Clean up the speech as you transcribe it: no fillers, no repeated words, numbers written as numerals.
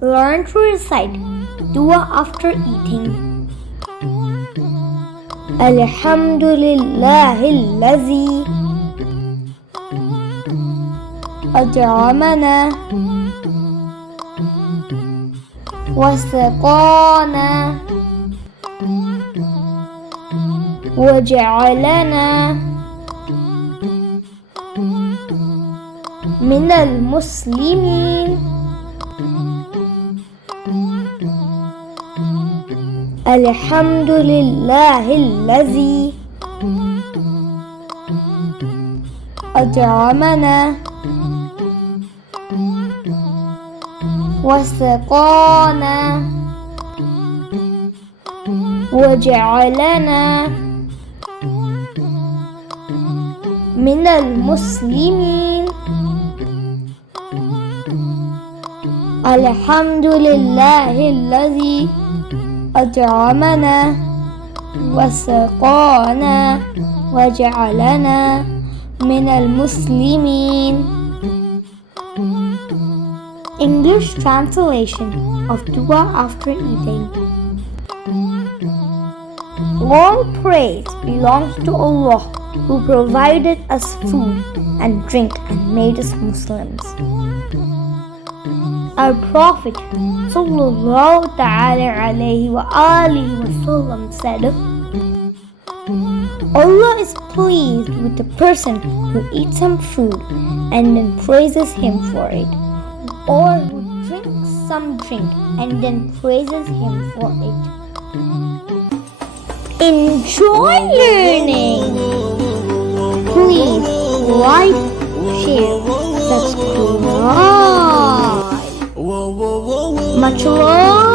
Learn to recite Dua after eating. Alhamdulillahilladzi أطعمنا وسقانا وجعلنا من المسلمين. الحمد لله الذي أطعمنا وسقانا وجعلنا من المسلمين. الحمد لله الذي أطعمنا وسقانا وجعلنا من المسلمين. English translation of Dua after eating. All praise belongs to Allah, who provided us food and drink and made us Muslims. Our Prophet sallallahu ta'ala alayhi wa alihi wa sallam said, Allah is pleased with the person who eats some food and then praises him for it, or who drinks some drink and then praises him for it. Enjoy learning! Please like, share, subscribe. Much love.